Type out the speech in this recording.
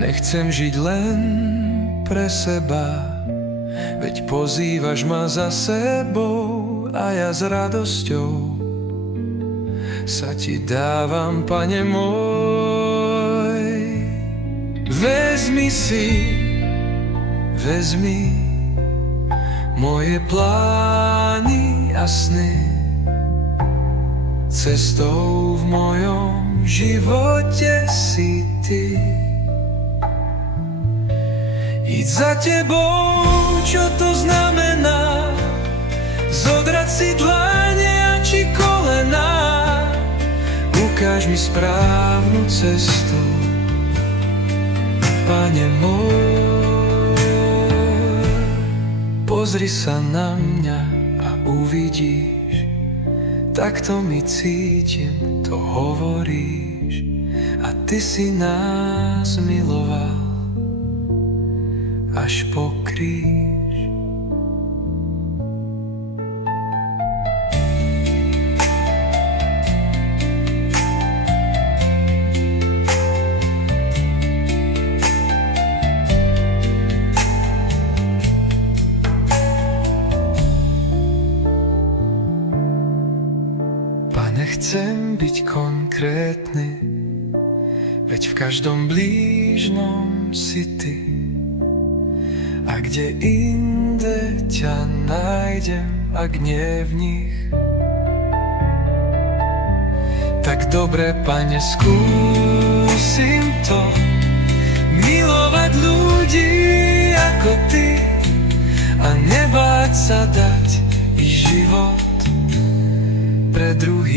Nechcem žiť len pre seba, veď pozývaš ma za sebou a ja s radosťou sa ti dávam, Pane môj. Vezmi si, vezmi moje plány a sny, cestou v mojom živote si ty. Íď za tebou, čo to znamená, zodrať si dlane či kolená. Ukáž mi správnu cestu, Pane môj. Pozri sa na mňa a uvidíš, takto mi cítim, to hovoríš, a ty si nás miloval až po kríž. Pane, chcem byť konkrétny, veď v každom blížnom si ty. A kde inde ťa nájdem, ak nie v nich? Tak dobre, Pane, skúsim to, milovať ľudí ako ty a nebáť sa dať i život pre druhých.